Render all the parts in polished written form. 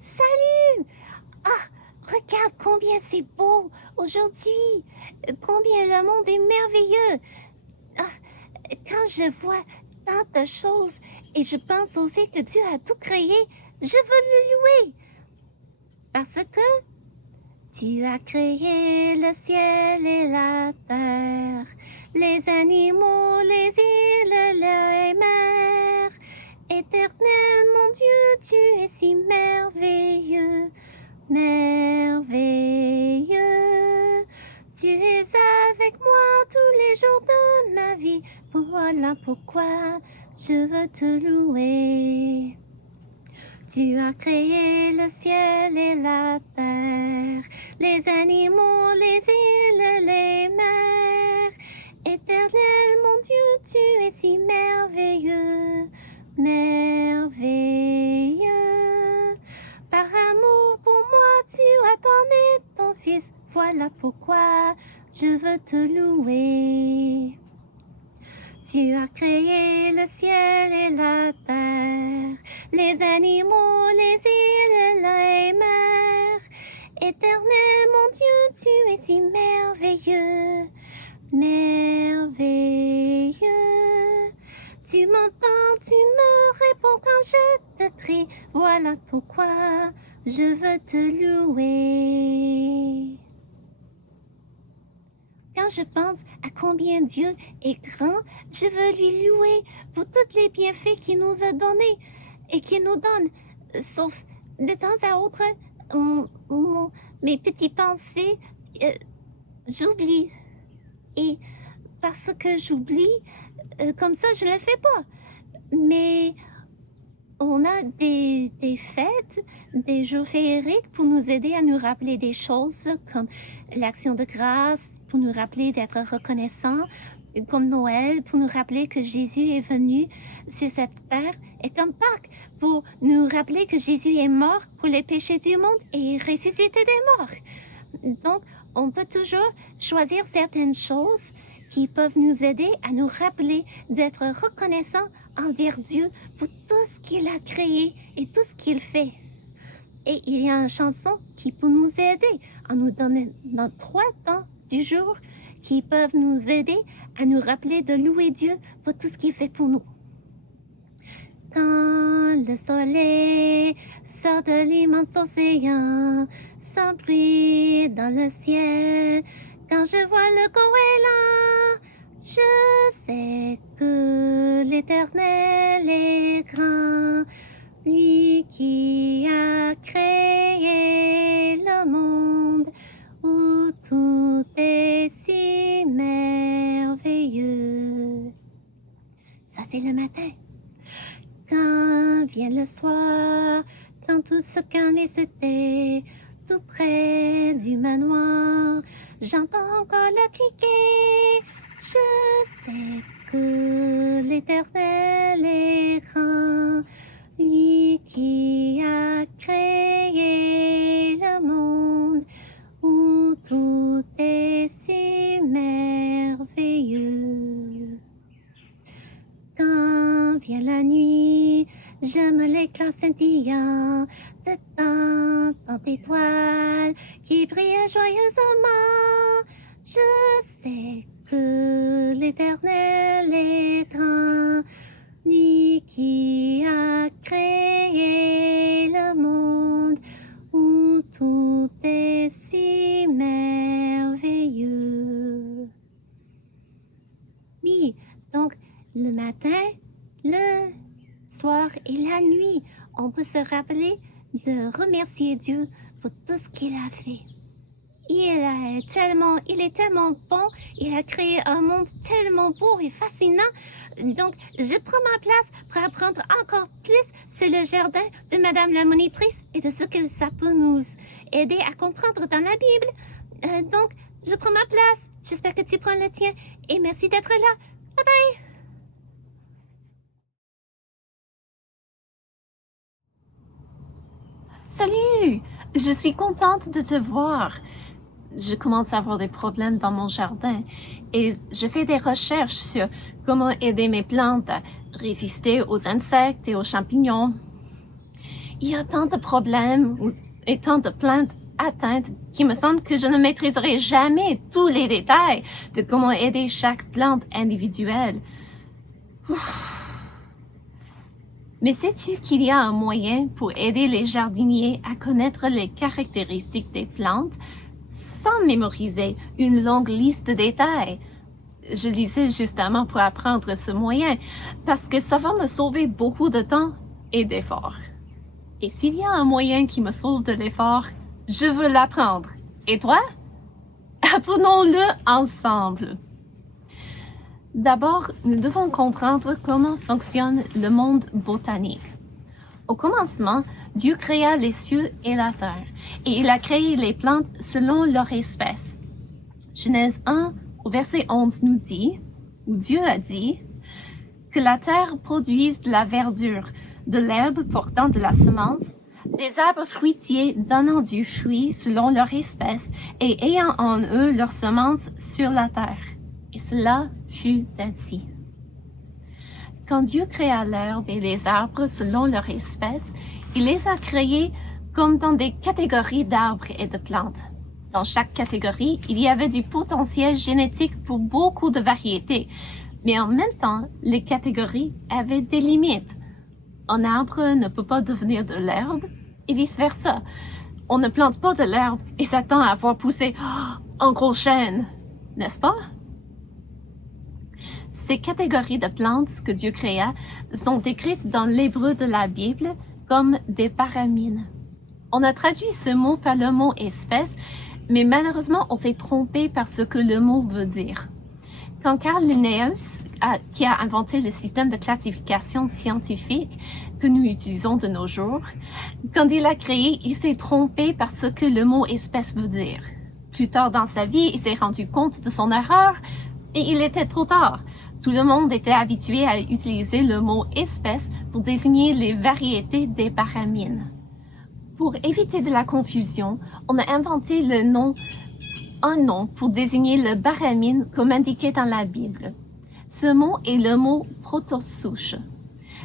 Salut! Ah, regarde combien c'est beau aujourd'hui! Combien le monde est merveilleux! Ah, quand je vois tant de choses et je pense au fait que Dieu a tout créé, je veux le louer! Parce que tu as créé le ciel et la terre, les animaux, les îles, les mers. Éternel, mon Dieu, tu es si merveilleux, merveilleux. Tu es avec moi tous les jours de ma vie. Voilà pourquoi je veux te louer. Tu as créé le ciel et la terre, les animaux, les îles, les mers. Éternel, mon Dieu, tu es si merveilleux, merveilleux. Par amour pour moi, tu as donné ton Fils. Voilà pourquoi je veux te louer. Tu as créé le ciel et la terre, les animaux, les îles, les mers. Éternel, mon Dieu, tu es si merveilleux, merveilleux. Tu m'entends, tu me réponds quand je te prie. Voilà pourquoi je veux te louer. Quand je pense à combien Dieu est grand, je veux lui louer pour tous les bienfaits qu'il nous a donnés et qu'il nous donne. Sauf de temps à autre, mes petites pensées, j'oublie. Et parce que j'oublie, comme ça, je ne le fais pas. Mais on a des fêtes, des jours féeriques pour nous aider à nous rappeler des choses comme l'action de grâce, pour nous rappeler d'être reconnaissants, comme Noël, pour nous rappeler que Jésus est venu sur cette terre, et comme Pâques, pour nous rappeler que Jésus est mort pour les péchés du monde et ressuscité des morts. Donc, on peut toujours choisir certaines choses qui peuvent nous aider à nous rappeler d'être reconnaissants envers Dieu pour tout ce qu'il a créé et tout ce qu'il fait. Et il y a une chanson qui peut nous aider à nous donner nos 3 temps du jour qui peuvent nous aider à nous rappeler de louer Dieu pour tout ce qu'il fait pour nous. Quand le soleil sort de l'immense océan, sans bruit dans le ciel, quand je vois le goéland, je sais que l'Éternel est grand, lui qui a créé le monde où tout est si merveilleux. Ça, c'est le matin. Quand vient le soir, quand tout se calme et se tait, tout près du manoir, j'entends encore le cliquet. Je sais que l'Éternel est grand, lui qui a créé le monde où tout est si merveilleux. Quand vient la nuit, j'aime l'éclat scintillant de tant d'étoiles qui brillent joyeusement. Je sais que l'Éternel est grand, lui qui a créé le monde où tout est si merveilleux. Oui, donc le matin, le soir et la nuit, on peut se rappeler de remercier Dieu pour tout ce qu'il a fait. Il est tellement bon, il a créé un monde tellement beau et fascinant. Donc, je prends ma place pour apprendre encore plus sur le jardin de Madame la monitrice et de ce que ça peut nous aider à comprendre dans la Bible. Donc, je prends ma place. J'espère que tu prends le tien et merci d'être là. Bye bye! Salut! Je suis contente de te voir. Je commence à avoir des problèmes dans mon jardin et je fais des recherches sur comment aider mes plantes à résister aux insectes et aux champignons. Il y a tant de problèmes et tant de plaintes atteintes qu'il me semble que je ne maîtriserai jamais tous les détails de comment aider chaque plante individuelle. Mais sais-tu qu'il y a un moyen pour aider les jardiniers à connaître les caractéristiques des plantes sans mémoriser une longue liste de détails? Je lisais justement pour apprendre ce moyen parce que ça va me sauver beaucoup de temps et d'efforts. Et s'il y a un moyen qui me sauve de l'effort, je veux l'apprendre. Et toi? Apprenons-le ensemble. D'abord, nous devons comprendre comment fonctionne le monde botanique. Au commencement, Dieu créa les cieux et la terre, et il a créé les plantes selon leur espèce. Genèse 1, au verset 11 nous dit, où Dieu a dit, que la terre produise de la verdure, de l'herbe portant de la semence, des arbres fruitiers donnant du fruit selon leur espèce et ayant en eux leur semence sur la terre. Et cela fut ainsi. Quand Dieu créa l'herbe et les arbres selon leur espèce, il les a créés comme dans des catégories d'arbres et de plantes. Dans chaque catégorie, il y avait du potentiel génétique pour beaucoup de variétés, mais en même temps, les catégories avaient des limites. Un arbre ne peut pas devenir de l'herbe, et vice-versa. On ne plante pas de l'herbe et s'attend à voir pousser un gros chêne, n'est-ce pas? Ces catégories de plantes que Dieu créa sont décrites dans l'hébreu de la Bible comme des paramines. On a traduit ce mot par le mot espèce, mais malheureusement on s'est trompé par ce que le mot veut dire. Quand Carl Linnaeus, qui a inventé le système de classification scientifique que nous utilisons de nos jours, quand il l'a créé, il s'est trompé par ce que le mot espèce veut dire. Plus tard dans sa vie, il s'est rendu compte de son erreur et il était trop tard. Tout le monde était habitué à utiliser le mot espèce pour désigner les variétés des paramines. Pour éviter de la confusion, on a inventé un nom pour désigner le baramine comme indiqué dans la Bible. Ce mot est le mot protosouche.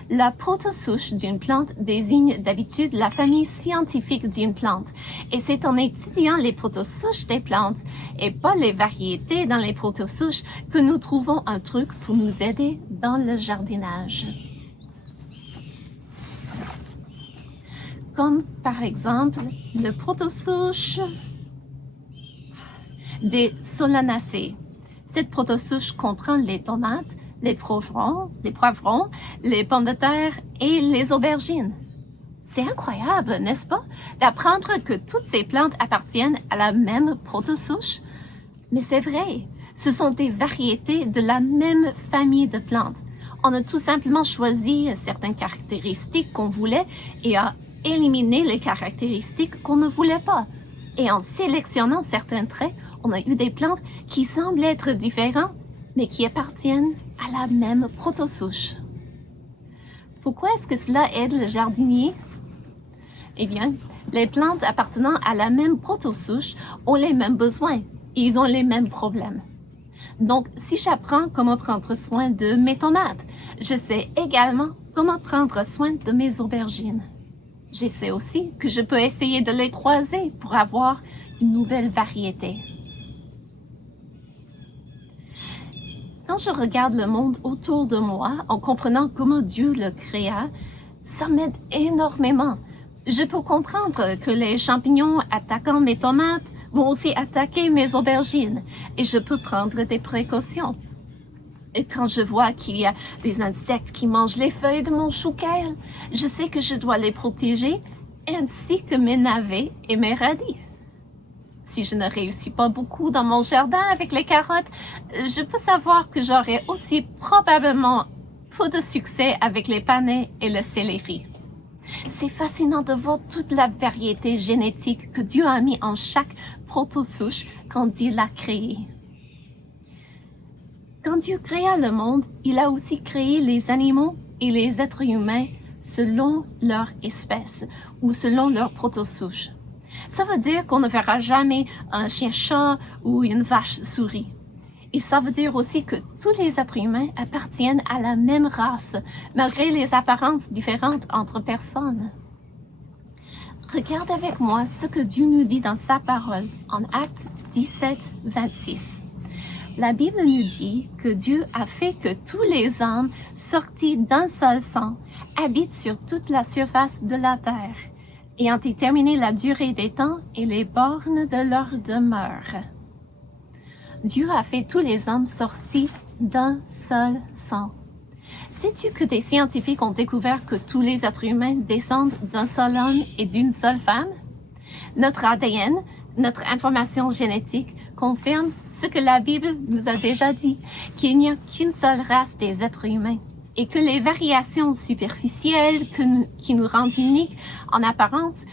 La protosouche d'une plante désigne d'habitude la famille scientifique d'une plante, et c'est en étudiant les protosouches des plantes et pas les variétés dans les protosouches que nous trouvons un truc pour nous aider dans le jardinage. Comme par exemple le protosouche des Solanacées. Cette protosouche comprend les tomates, les poivrons, les pommes de terre et les aubergines. C'est incroyable, n'est-ce pas, d'apprendre que toutes ces plantes appartiennent à la même protosouche? Mais c'est vrai, ce sont des variétés de la même famille de plantes. On a tout simplement choisi certaines caractéristiques qu'on voulait et a éliminé les caractéristiques qu'on ne voulait pas. Et en sélectionnant certains traits, on a eu des plantes qui semblent être différentes, mais qui appartiennent à la même protosouche. Pourquoi est-ce que cela aide le jardinier? Eh bien, les plantes appartenant à la même protosouche ont les mêmes besoins et ils ont les mêmes problèmes. Donc, si j'apprends comment prendre soin de mes tomates, je sais également comment prendre soin de mes aubergines. Je sais aussi que je peux essayer de les croiser pour avoir une nouvelle variété. Quand je regarde le monde autour de moi en comprenant comment Dieu le créa, ça m'aide énormément. Je peux comprendre que les champignons attaquant mes tomates vont aussi attaquer mes aubergines et je peux prendre des précautions. Et quand je vois qu'il y a des insectes qui mangent les feuilles de mon chou-kale, je sais que je dois les protéger ainsi que mes navets et mes radis. Si je ne réussis pas beaucoup dans mon jardin avec les carottes, je peux savoir que j'aurai aussi probablement peu de succès avec les panais et le céleri. C'est fascinant de voir toute la variété génétique que Dieu a mis en chaque protosouche quand il l'a créé. Quand Dieu créa le monde, il a aussi créé les animaux et les êtres humains selon leur espèce ou selon leur protosouche. Ça veut dire qu'on ne verra jamais un chien-chat ou une vache-souris. Et ça veut dire aussi que tous les êtres humains appartiennent à la même race, malgré les apparences différentes entre personnes. Regarde avec moi ce que Dieu nous dit dans sa parole en Actes 17, 26. La Bible nous dit que Dieu a fait que tous les hommes sortis d'un seul sang habitent sur toute la surface de la terre, ayant déterminé la durée des temps et les bornes de leur demeure. Dieu a fait tous les hommes sortis d'un seul sang. Sais-tu que des scientifiques ont découvert que tous les êtres humains descendent d'un seul homme et d'une seule femme? Notre ADN, notre information génétique, confirme ce que la Bible nous a déjà dit, qu'il n'y a qu'une seule race des êtres humains et que les variations superficielles qui nous rendent uniques en apparence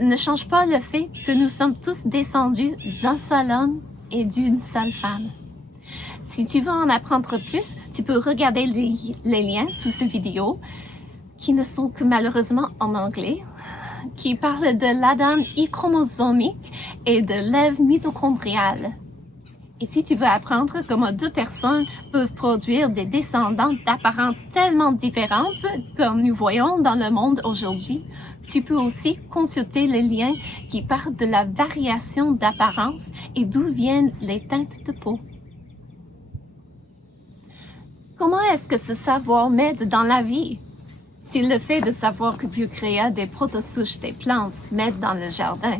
ne changent pas le fait que nous sommes tous descendus d'un seul homme et d'une seule femme. Si tu veux en apprendre plus, tu peux regarder les liens sous cette vidéo, qui ne sont que malheureusement en anglais, qui parlent de l'Adam Y-chromosomique et de l'Ève mitochondriale. Et si tu veux apprendre comment deux personnes peuvent produire des descendants d'apparences tellement différentes, comme nous voyons dans le monde aujourd'hui, tu peux aussi consulter les liens qui parlent de la variation d'apparence et d'où viennent les teintes de peau. Comment est-ce que ce savoir m'aide dans la vie? Si le fait de savoir que Dieu créa des proto-souches des plantes m'aide dans le jardin,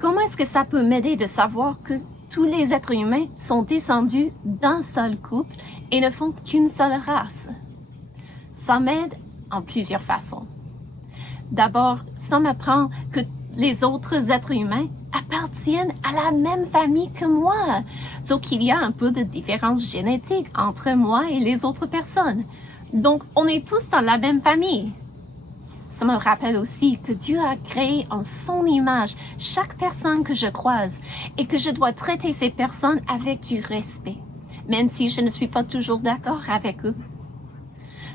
comment est-ce que ça peut m'aider de savoir que tous les êtres humains sont descendus d'un seul couple et ne font qu'une seule race? Ça m'aide en plusieurs façons. D'abord, ça m'apprend que les autres êtres humains appartiennent à la même famille que moi, sauf qu'il y a un peu de différence génétique entre moi et les autres personnes. Donc, on est tous dans la même famille. Ça me rappelle aussi que Dieu a créé en son image chaque personne que je croise et que je dois traiter ces personnes avec du respect, même si je ne suis pas toujours d'accord avec eux.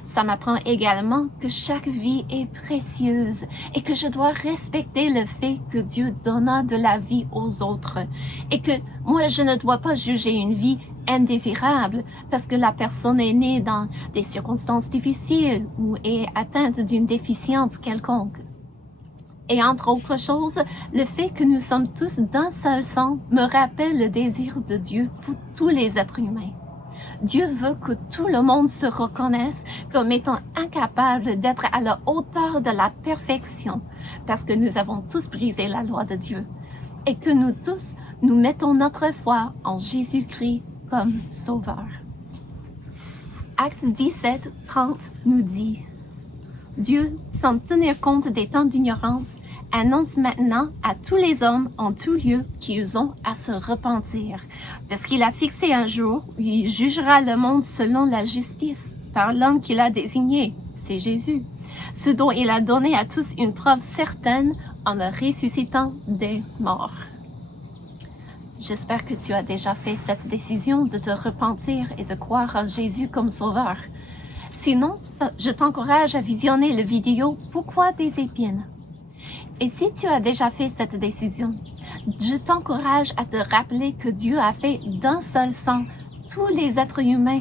Ça m'apprend également que chaque vie est précieuse et que je dois respecter le fait que Dieu donna de la vie aux autres et que moi je ne dois pas juger une vie indésirable parce que la personne est née dans des circonstances difficiles ou est atteinte d'une déficience quelconque. Et entre autres choses, le fait que nous sommes tous d'un seul sang me rappelle le désir de Dieu pour tous les êtres humains. Dieu veut que tout le monde se reconnaisse comme étant incapable d'être à la hauteur de la perfection, parce que nous avons tous brisé la loi de Dieu, et que nous tous, nous mettons notre foi en Jésus-Christ comme Sauveur. Acte 17, 30 nous dit: Dieu, sans tenir compte des temps d'ignorance, annonce maintenant à tous les hommes en tout lieu qu'ils ont à se repentir, parce qu'il a fixé un jour où il jugera le monde selon la justice, par l'homme qu'il a désigné, c'est Jésus, ce dont il a donné à tous une preuve certaine en le ressuscitant des morts. J'espère que tu as déjà fait cette décision de te repentir et de croire en Jésus comme Sauveur. Sinon, je t'encourage à visionner la vidéo « Pourquoi des épines ?» Et si tu as déjà fait cette décision, je t'encourage à te rappeler que Dieu a fait d'un seul sang tous les êtres humains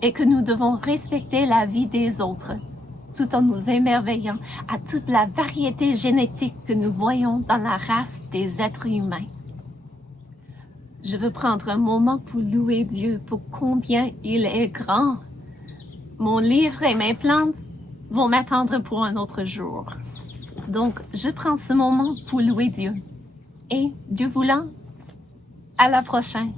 et que nous devons respecter la vie des autres, tout en nous émerveillant à toute la variété génétique que nous voyons dans la race des êtres humains. Je veux prendre un moment pour louer Dieu pour combien il est grand. Mon livre et mes plantes vont m'attendre pour un autre jour. Donc, je prends ce moment pour louer Dieu. Et, Dieu voulant, à la prochaine.